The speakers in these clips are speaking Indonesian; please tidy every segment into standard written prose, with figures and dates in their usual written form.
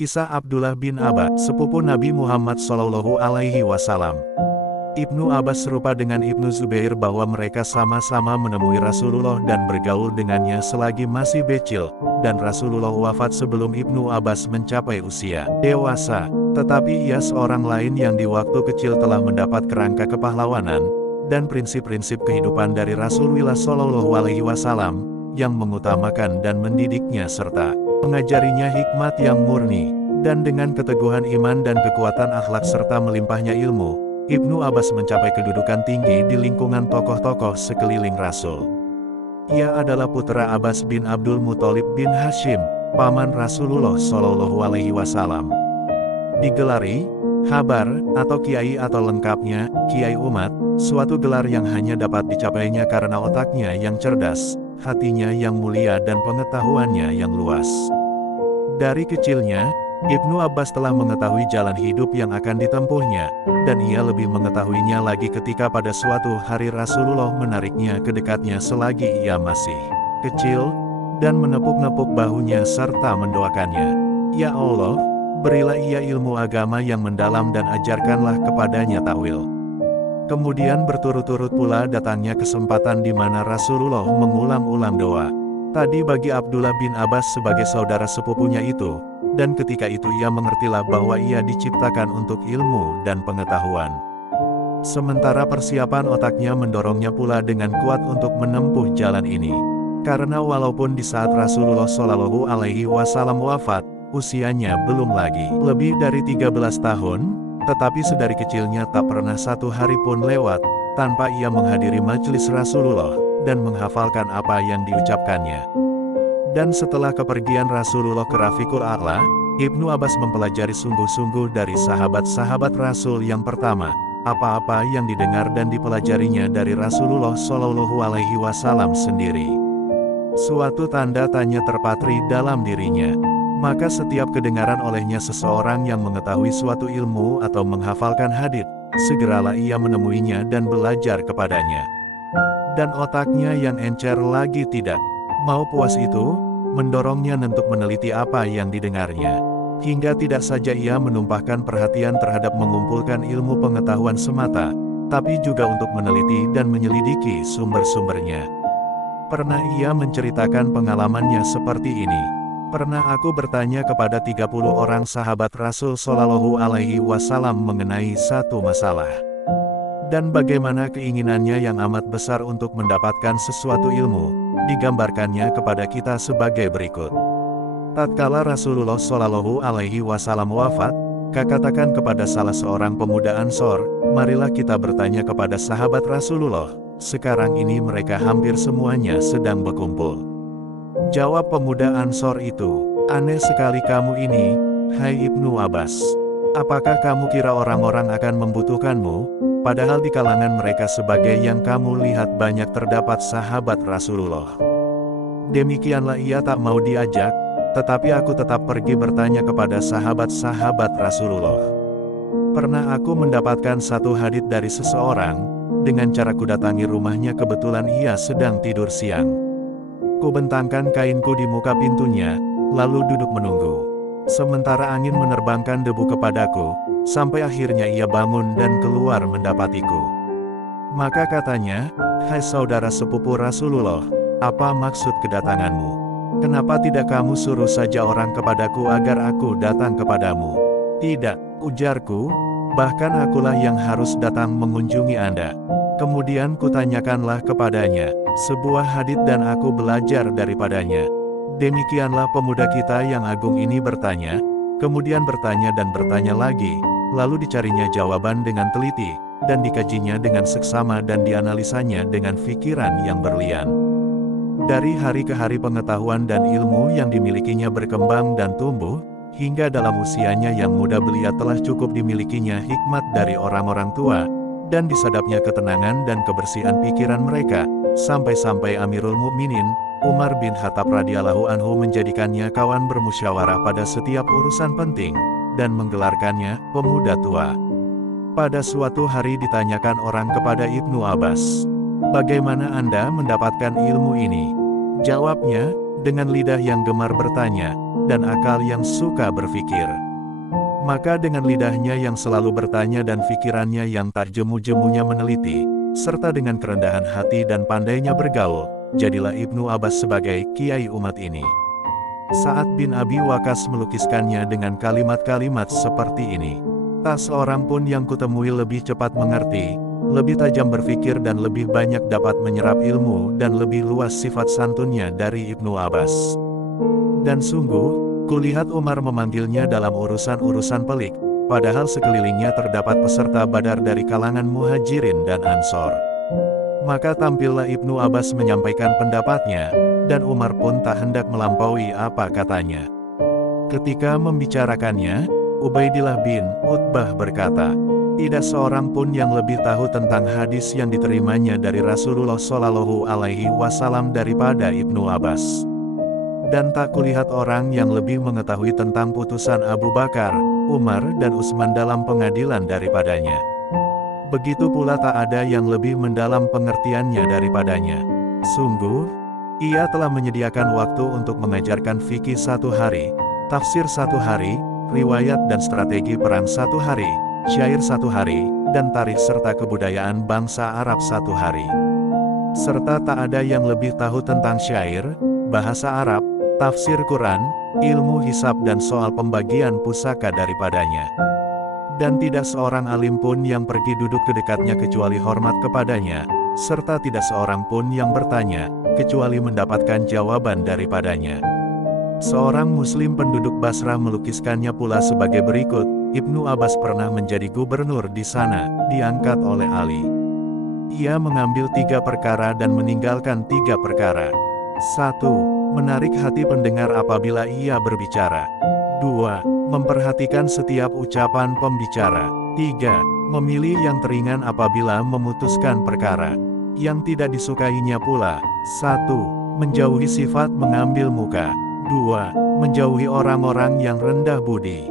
Kisah Abdullah bin Abbas, sepupu Nabi Muhammad SAW. Ibnu Abbas serupa dengan Ibnu Zubair bahwa mereka sama-sama menemui Rasulullah dan bergaul dengannya selagi masih becil, dan Rasulullah wafat sebelum Ibnu Abbas mencapai usia dewasa. Tetapi ia seorang lain yang di waktu kecil telah mendapat kerangka kepahlawanan, dan prinsip-prinsip kehidupan dari Rasulullah SAW, yang mengutamakan dan mendidiknya serta mengajarinya hikmat yang murni, dan dengan keteguhan iman dan kekuatan akhlak serta melimpahnya ilmu, Ibnu Abbas mencapai kedudukan tinggi di lingkungan tokoh-tokoh sekeliling Rasul. Ia adalah putra Abbas bin Abdul Muthalib bin Hashim, paman Rasulullah SAW. Digelari Habar atau Kiai atau lengkapnya Kiai Umat, suatu gelar yang hanya dapat dicapainya karena otaknya yang cerdas, hatinya yang mulia dan pengetahuannya yang luas. Dari kecilnya, Ibnu Abbas telah mengetahui jalan hidup yang akan ditempuhnya, dan ia lebih mengetahuinya lagi ketika pada suatu hari Rasulullah menariknya ke dekatnya selagi ia masih kecil, dan menepuk-nepuk bahunya serta mendoakannya. Ya Allah, berilah ia ilmu agama yang mendalam dan ajarkanlah kepadanya ta'wil. Kemudian berturut-turut pula datangnya kesempatan di mana Rasulullah mengulang-ulang doa. Tadi bagi Abdullah bin Abbas sebagai saudara sepupunya itu, dan ketika itu ia mengertilah bahwa ia diciptakan untuk ilmu dan pengetahuan. Sementara persiapan otaknya mendorongnya pula dengan kuat untuk menempuh jalan ini. Karena walaupun di saat Rasulullah SAW wafat, usianya belum lagi lebih dari 13 tahun, tetapi sedari kecilnya tak pernah satu hari pun lewat tanpa ia menghadiri majelis Rasulullah dan menghafalkan apa yang diucapkannya. Dan setelah kepergian Rasulullah ke Rafiqul A'la, Ibnu Abbas mempelajari sungguh-sungguh dari sahabat-sahabat Rasul yang pertama, apa-apa yang didengar dan dipelajarinya dari Rasulullah SAW sendiri. Suatu tanda tanya terpatri dalam dirinya. Maka setiap kedengaran olehnya seseorang yang mengetahui suatu ilmu atau menghafalkan hadits, segeralah ia menemuinya dan belajar kepadanya. Dan otaknya yang encer lagi tidak mau puas itu, mendorongnya untuk meneliti apa yang didengarnya. Hingga tidak saja ia menumpahkan perhatian terhadap mengumpulkan ilmu pengetahuan semata, tapi juga untuk meneliti dan menyelidiki sumber-sumbernya. Pernah ia menceritakan pengalamannya seperti ini. Pernah aku bertanya kepada 30 orang sahabat Rasul SAW mengenai satu masalah. Dan bagaimana keinginannya yang amat besar untuk mendapatkan sesuatu ilmu, digambarkannya kepada kita sebagai berikut. Tatkala Rasulullah SAW wafat, katakan kepada salah seorang pemuda Ansor, marilah kita bertanya kepada sahabat Rasulullah, sekarang ini mereka hampir semuanya sedang berkumpul. Jawab pemuda Ansor itu, aneh sekali kamu ini, hai Ibnu Abbas. Apakah kamu kira orang-orang akan membutuhkanmu? Padahal di kalangan mereka sebagai yang kamu lihat banyak terdapat sahabat Rasulullah. Demikianlah ia tak mau diajak, tetapi aku tetap pergi bertanya kepada sahabat-sahabat Rasulullah. Pernah aku mendapatkan satu hadits dari seseorang, dengan cara kudatangi rumahnya kebetulan ia sedang tidur siang. Kubentangkan kainku di muka pintunya, lalu duduk menunggu. Sementara angin menerbangkan debu kepadaku, sampai akhirnya ia bangun dan keluar mendapatiku. Maka katanya, hai saudara sepupu Rasulullah, apa maksud kedatanganmu? Kenapa tidak kamu suruh saja orang kepadaku agar aku datang kepadamu? Tidak, ujarku, bahkan akulah yang harus datang mengunjungi Anda. Kemudian kutanyakanlah kepadanya sebuah hadits dan aku belajar daripadanya. Demikianlah pemuda kita yang agung ini bertanya, kemudian bertanya dan bertanya lagi, lalu dicarinya jawaban dengan teliti, dan dikajinya dengan seksama dan dianalisanya dengan pikiran yang berlian. Dari hari ke hari pengetahuan dan ilmu yang dimilikinya berkembang dan tumbuh, hingga dalam usianya yang muda belia telah cukup dimilikinya hikmat dari orang-orang tua, dan disadapnya ketenangan dan kebersihan pikiran mereka, sampai-sampai Amirul Mukminin Umar bin Khattab radhiyallahu anhu menjadikannya kawan bermusyawarah pada setiap urusan penting, dan menggelarkannya pemuda tua. Pada suatu hari ditanyakan orang kepada Ibnu Abbas, bagaimana Anda mendapatkan ilmu ini? Jawabnya, dengan lidah yang gemar bertanya, dan akal yang suka berpikir. Maka dengan lidahnya yang selalu bertanya dan pikirannya yang tak jemu-jemunya meneliti, serta dengan kerendahan hati dan pandainya bergaul, jadilah Ibnu Abbas sebagai kiai umat ini. Sa'ad bin Abi Waqqas melukiskannya dengan kalimat-kalimat seperti ini. Tak seorang pun yang kutemui lebih cepat mengerti, lebih tajam berpikir dan lebih banyak dapat menyerap ilmu dan lebih luas sifat santunnya dari Ibnu Abbas. Dan sungguh, kulihat Umar memanggilnya dalam urusan-urusan pelik, padahal sekelilingnya terdapat peserta Badar dari kalangan Muhajirin dan Ansor. Maka tampillah Ibnu Abbas menyampaikan pendapatnya, dan Umar pun tak hendak melampaui apa katanya. Ketika membicarakannya, Ubaidillah bin Utbah berkata, tidak seorang pun yang lebih tahu tentang hadis yang diterimanya dari Rasulullah Shallallahu Alaihi Wasallam daripada Ibnu Abbas. Dan tak kulihat orang yang lebih mengetahui tentang putusan Abu Bakar, Umar dan Utsman dalam pengadilan daripadanya. Begitu pula tak ada yang lebih mendalam pengertiannya daripadanya. Sungguh, ia telah menyediakan waktu untuk mengajarkan fikih 1 hari, tafsir 1 hari, riwayat dan strategi perang 1 hari, syair 1 hari, dan tarikh serta kebudayaan bangsa Arab 1 hari. Serta tak ada yang lebih tahu tentang syair, bahasa Arab, tafsir Quran, ilmu hisab dan soal pembagian pusaka daripadanya. Dan tidak seorang alim pun yang pergi duduk ke dekatnya kecuali hormat kepadanya, serta tidak seorang pun yang bertanya, kecuali mendapatkan jawaban daripadanya. Seorang muslim penduduk Basrah melukiskannya pula sebagai berikut, Ibnu Abbas pernah menjadi gubernur di sana, diangkat oleh Ali. Ia mengambil 3 perkara dan meninggalkan 3 perkara. 1. Menarik hati pendengar apabila ia berbicara. 2. Memperhatikan setiap ucapan pembicara. 3. Memilih yang teringan apabila memutuskan perkara. Yang tidak disukainya pula. 1. Menjauhi sifat mengambil muka. 2. Menjauhi orang-orang yang rendah budi.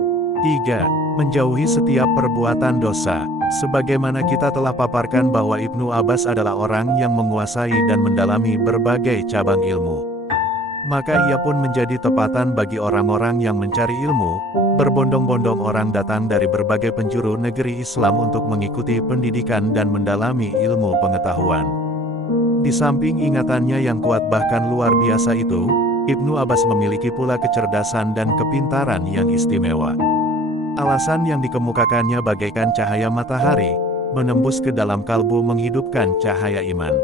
3. Menjauhi setiap perbuatan dosa. Sebagaimana kita telah paparkan bahwa Ibnu Abbas adalah orang yang menguasai dan mendalami berbagai cabang ilmu. Maka ia pun menjadi tepatan bagi orang-orang yang mencari ilmu. Berbondong-bondong orang datang dari berbagai penjuru negeri Islam untuk mengikuti pendidikan dan mendalami ilmu pengetahuan. Di samping ingatannya yang kuat bahkan luar biasa itu, Ibnu Abbas memiliki pula kecerdasan dan kepintaran yang istimewa. Alasan yang dikemukakannya bagaikan cahaya matahari, menembus ke dalam kalbu menghidupkan cahaya iman.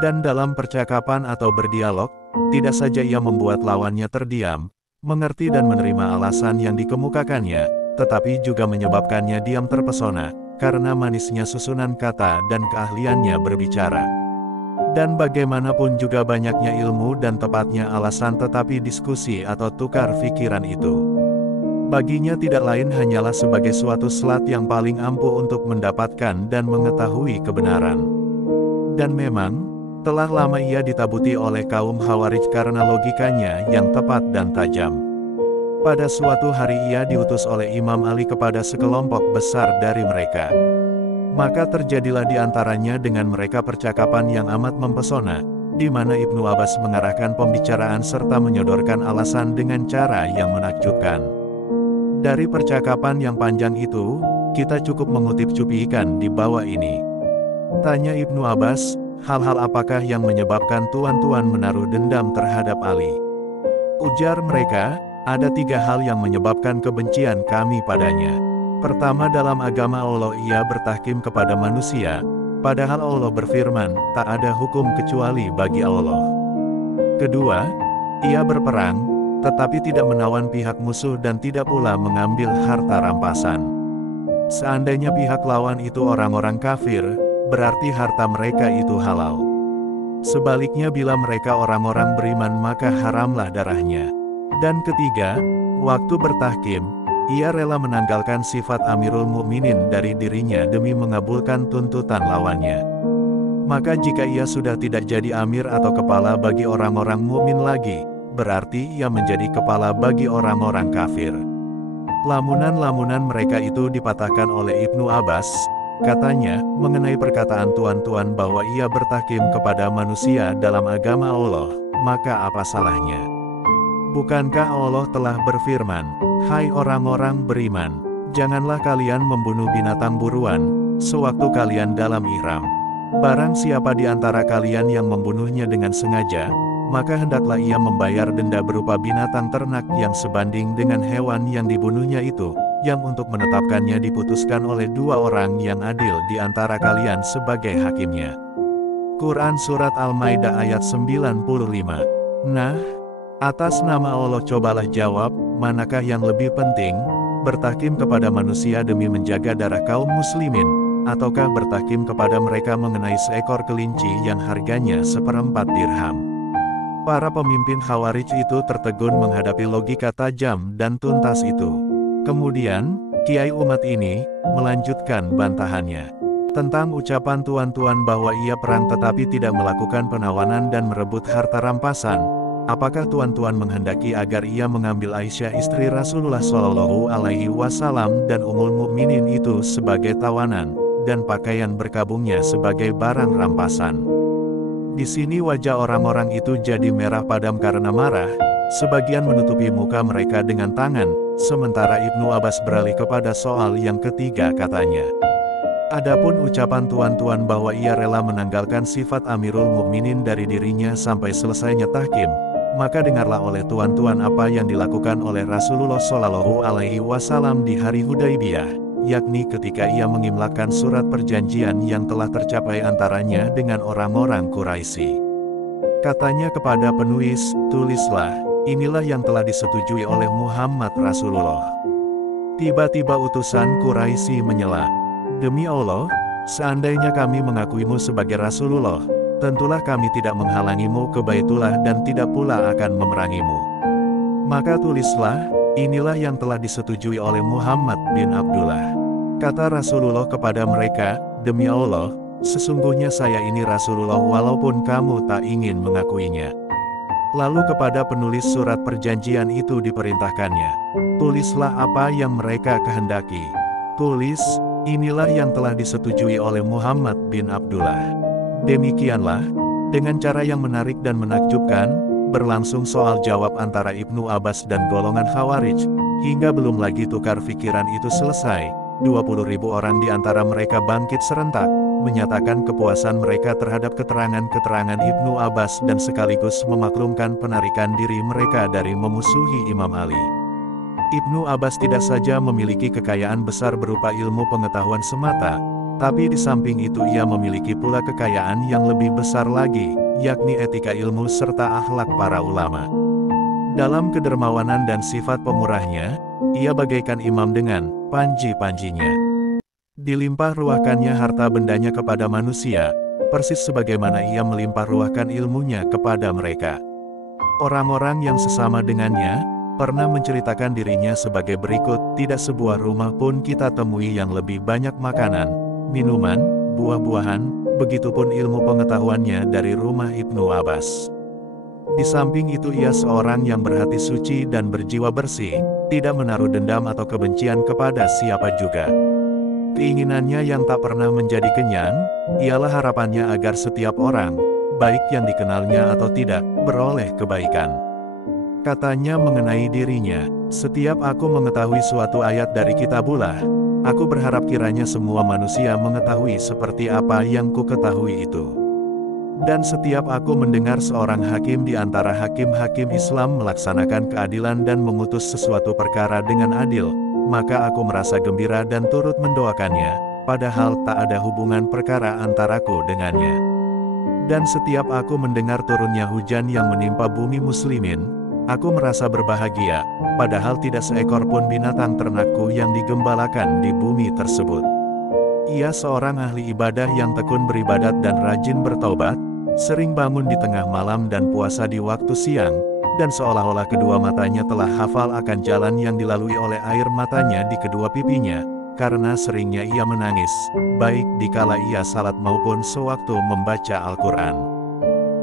Dan dalam percakapan atau berdialog, tidak saja ia membuat lawannya terdiam, mengerti dan menerima alasan yang dikemukakannya, tetapi juga menyebabkannya diam terpesona, karena manisnya susunan kata dan keahliannya berbicara. Dan bagaimanapun juga banyaknya ilmu dan tepatnya alasan tetapi diskusi atau tukar pikiran itu, baginya tidak lain hanyalah sebagai suatu selat yang paling ampuh untuk mendapatkan dan mengetahui kebenaran. Dan memang, telah lama ia ditabuti oleh kaum Khawarij karena logikanya yang tepat dan tajam. Pada suatu hari ia diutus oleh Imam Ali kepada sekelompok besar dari mereka. Maka terjadilah di antaranya dengan mereka percakapan yang amat mempesona, di mana Ibnu Abbas mengarahkan pembicaraan serta menyodorkan alasan dengan cara yang menakjubkan. Dari percakapan yang panjang itu, kita cukup mengutip cuplikan di bawah ini. Tanya Ibnu Abbas, hal-hal apakah yang menyebabkan tuan-tuan menaruh dendam terhadap Ali? Ujar mereka, ada 3 hal yang menyebabkan kebencian kami padanya. Pertama, dalam agama Allah ia bertahkim kepada manusia, padahal Allah berfirman, tak ada hukum kecuali bagi Allah. Kedua, ia berperang, tetapi tidak menawan pihak musuh dan tidak pula mengambil harta rampasan. Seandainya pihak lawan itu orang-orang kafir, berarti harta mereka itu halal. Sebaliknya bila mereka orang-orang beriman maka haramlah darahnya. Dan ketiga, waktu bertahkim, ia rela menanggalkan sifat Amirul Mukminin dari dirinya demi mengabulkan tuntutan lawannya. Maka jika ia sudah tidak jadi amir atau kepala bagi orang-orang mukmin lagi, berarti ia menjadi kepala bagi orang-orang kafir. Lamunan-lamunan mereka itu dipatahkan oleh Ibnu Abbas, katanya, mengenai perkataan tuan-tuan bahwa ia bertahkim kepada manusia dalam agama Allah, maka apa salahnya? Bukankah Allah telah berfirman, "Hai orang-orang beriman, janganlah kalian membunuh binatang buruan, sewaktu kalian dalam ihram. Barang siapa di antara kalian yang membunuhnya dengan sengaja, maka hendaklah ia membayar denda berupa binatang ternak yang sebanding dengan hewan yang dibunuhnya itu, yang untuk menetapkannya diputuskan oleh dua orang yang adil di antara kalian sebagai hakimnya." Quran Surat Al-Maidah ayat 95. Nah, atas nama Allah cobalah jawab, manakah yang lebih penting, bertahkim kepada manusia demi menjaga darah kaum muslimin, ataukah bertahkim kepada mereka mengenai seekor kelinci yang harganya 1/4 dirham? Para pemimpin Khawarij itu tertegun menghadapi logika tajam dan tuntas itu. Kemudian, kiai umat ini melanjutkan bantahannya tentang ucapan tuan-tuan bahwa ia perang tetapi tidak melakukan penawanan dan merebut harta rampasan. Apakah tuan-tuan menghendaki agar ia mengambil Aisyah istri Rasulullah Shallallahu Alaihi Wasallam dan Ummul Mukminin itu sebagai tawanan, dan pakaian berkabungnya sebagai barang rampasan? Di sini wajah orang-orang itu jadi merah padam karena marah. Sebagian menutupi muka mereka dengan tangan, sementara Ibnu Abbas beralih kepada soal yang ketiga, katanya. Adapun ucapan tuan-tuan bahwa ia rela menanggalkan sifat Amirul Mukminin dari dirinya sampai selesainya tahkim, maka dengarlah oleh tuan-tuan apa yang dilakukan oleh Rasulullah Shallallahu Alaihi Wasallam di hari Hudaibiyah, yakni ketika ia mengimlakkan surat perjanjian yang telah tercapai antaranya dengan orang-orang Quraisy. Katanya kepada penulis, "Tulislah, inilah yang telah disetujui oleh Muhammad Rasulullah." Tiba-tiba utusan Quraisy menyela, "Demi Allah, seandainya kami mengakuimu sebagai Rasulullah, tentulah kami tidak menghalangimu ke Baitullah dan tidak pula akan memerangimu. Maka tulislah, inilah yang telah disetujui oleh Muhammad bin Abdullah." Kata Rasulullah kepada mereka, "Demi Allah, sesungguhnya saya ini Rasulullah walaupun kamu tak ingin mengakuinya." Lalu kepada penulis surat perjanjian itu diperintahkannya, "Tulislah apa yang mereka kehendaki. Tulis, inilah yang telah disetujui oleh Muhammad bin Abdullah." Demikianlah, dengan cara yang menarik dan menakjubkan, berlangsung soal jawab antara Ibnu Abbas dan golongan Khawarij, hingga belum lagi tukar pikiran itu selesai, 20.000 orang di antara mereka bangkit serentak, menyatakan kepuasan mereka terhadap keterangan-keterangan Ibnu Abbas dan sekaligus memaklumkan penarikan diri mereka dari memusuhi Imam Ali. Ibnu Abbas tidak saja memiliki kekayaan besar berupa ilmu pengetahuan semata, tapi di samping itu ia memiliki pula kekayaan yang lebih besar lagi, yakni etika ilmu serta akhlak para ulama. Dalam kedermawanan dan sifat pemurahnya, ia bagaikan imam dengan panji-panjinya. Dilimpah ruahkannya harta bendanya kepada manusia, persis sebagaimana ia melimpah ruahkan ilmunya kepada mereka. Orang-orang yang sesama dengannya, pernah menceritakan dirinya sebagai berikut, "Tidak sebuah rumah pun kita temui yang lebih banyak makanan, minuman, buah-buahan, begitupun ilmu pengetahuannya dari rumah Ibnu Abbas. Di samping itu ia seorang yang berhati suci dan berjiwa bersih, tidak menaruh dendam atau kebencian kepada siapa juga. Keinginannya yang tak pernah menjadi kenyang, ialah harapannya agar setiap orang, baik yang dikenalnya atau tidak, beroleh kebaikan." Katanya mengenai dirinya, "Setiap aku mengetahui suatu ayat dari Kitabullah, aku berharap kiranya semua manusia mengetahui seperti apa yang ku ketahui itu. Dan setiap aku mendengar seorang hakim di antara hakim-hakim Islam melaksanakan keadilan dan memutus sesuatu perkara dengan adil, maka aku merasa gembira dan turut mendoakannya, padahal tak ada hubungan perkara antaraku dengannya. Dan setiap aku mendengar turunnya hujan yang menimpa bumi muslimin, aku merasa berbahagia, padahal tidak seekor pun binatang ternakku yang digembalakan di bumi tersebut." Ia seorang ahli ibadah yang tekun beribadat dan rajin bertaubat, sering bangun di tengah malam dan puasa di waktu siang, dan seolah-olah kedua matanya telah hafal akan jalan yang dilalui oleh air matanya di kedua pipinya, karena seringnya ia menangis, baik dikala ia salat maupun sewaktu membaca Al-Quran.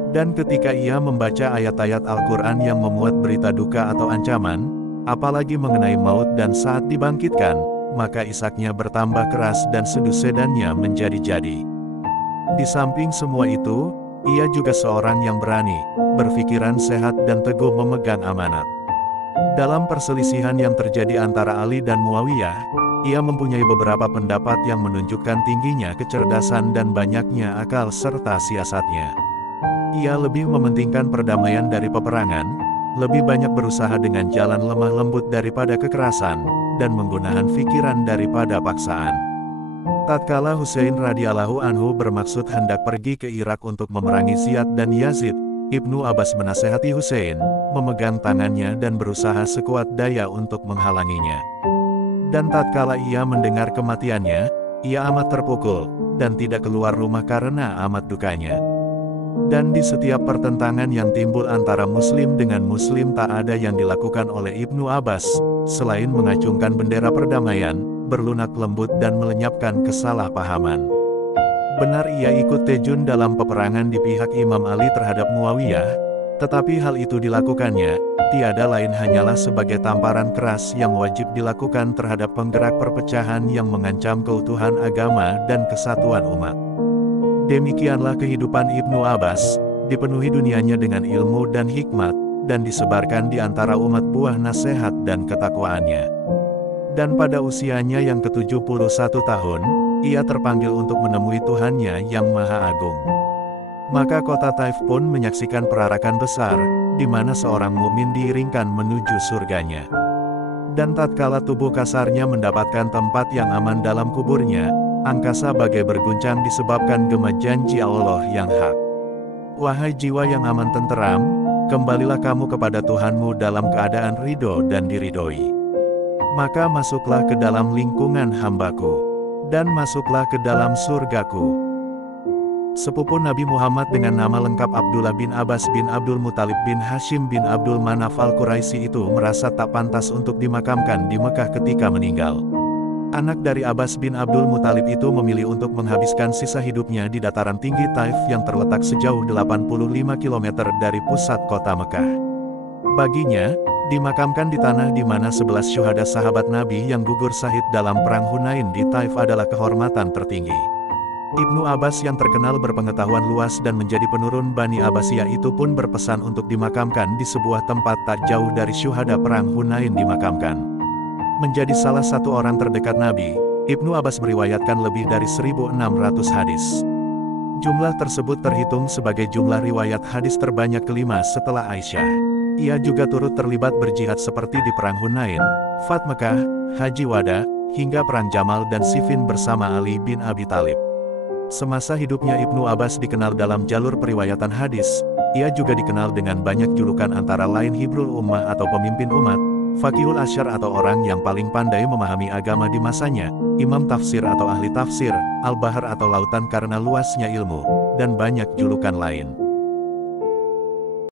Dan ketika ia membaca ayat-ayat Al-Quran yang memuat berita duka atau ancaman, apalagi mengenai maut dan saat dibangkitkan, maka isaknya bertambah keras dan sedu sedannya menjadi-jadi. Di samping semua itu, Ia juga seorang yang berani, berpikiran sehat dan teguh memegang amanat. Dalam perselisihan yang terjadi antara Ali dan Muawiyah, ia mempunyai beberapa pendapat yang menunjukkan tingginya kecerdasan dan banyaknya akal serta siasatnya. Ia lebih mementingkan perdamaian dari peperangan, lebih banyak berusaha dengan jalan lemah lembut daripada kekerasan, dan menggunakan pikiran daripada paksaan. Tatkala Husain radhiyallahu anhu bermaksud hendak pergi ke Irak untuk memerangi Ziyad dan Yazid, Ibnu Abbas menasehati Husain, memegang tangannya dan berusaha sekuat daya untuk menghalanginya. Dan tatkala ia mendengar kematiannya, ia amat terpukul, dan tidak keluar rumah karena amat dukanya. Dan di setiap pertentangan yang timbul antara Muslim dengan Muslim tak ada yang dilakukan oleh Ibnu Abbas, selain mengacungkan bendera perdamaian, berlunak lembut dan melenyapkan kesalahpahaman. Benar ia ikut terjun dalam peperangan di pihak Imam Ali terhadap Muawiyah, tetapi hal itu dilakukannya, tiada lain hanyalah sebagai tamparan keras yang wajib dilakukan terhadap penggerak perpecahan yang mengancam keutuhan agama dan kesatuan umat. Demikianlah kehidupan Ibnu Abbas, dipenuhi dunianya dengan ilmu dan hikmat, dan disebarkan di antara umat buah nasihat dan ketakwaannya. Dan pada usianya yang ke-71 tahun, ia terpanggil untuk menemui Tuhannya yang Maha Agung. Maka kota Taif pun menyaksikan perarakan besar, di mana seorang mukmin diiringkan menuju surganya. Dan tatkala tubuh kasarnya mendapatkan tempat yang aman dalam kuburnya, angkasa bagai berguncang disebabkan gema janji Allah yang hak. Wahai jiwa yang aman tenteram, kembalilah kamu kepada Tuhanmu dalam keadaan ridho dan diridhoi. Maka masuklah ke dalam lingkungan hambaku, dan masuklah ke dalam surgaku. Sepupu Nabi Muhammad dengan nama lengkap Abdullah bin Abbas bin Abdul Muthalib bin Hashim bin Abdul Manaf al-Quraisy itu merasa tak pantas untuk dimakamkan di Mekah ketika meninggal. Anak dari Abbas bin Abdul Muthalib itu memilih untuk menghabiskan sisa hidupnya di dataran tinggi Taif yang terletak sejauh 85 km dari pusat kota Mekah. Baginya, dimakamkan di tanah di mana 11 syuhada sahabat Nabi yang gugur syahid dalam perang Hunain di Taif adalah kehormatan tertinggi. Ibnu Abbas yang terkenal berpengetahuan luas dan menjadi penurun Bani Abbasiyah itu pun berpesan untuk dimakamkan di sebuah tempat tak jauh dari syuhada perang Hunain dimakamkan. Menjadi salah satu orang terdekat Nabi, Ibnu Abbas meriwayatkan lebih dari 1.600 hadis. Jumlah tersebut terhitung sebagai jumlah riwayat hadis terbanyak kelima setelah Aisyah. Ia juga turut terlibat berjihad seperti di Perang Hunain, Fath Mekah, Haji Wada, hingga Perang Jamal dan Siffin bersama Ali bin Abi Thalib. Semasa hidupnya Ibnu Abbas dikenal dalam jalur periwayatan hadis, ia juga dikenal dengan banyak julukan antara lain Hibrul Ummah atau pemimpin umat, Faqihul Asyar atau orang yang paling pandai memahami agama di masanya, Imam Tafsir atau ahli tafsir, Al-Bahar atau lautan karena luasnya ilmu, dan banyak julukan lain.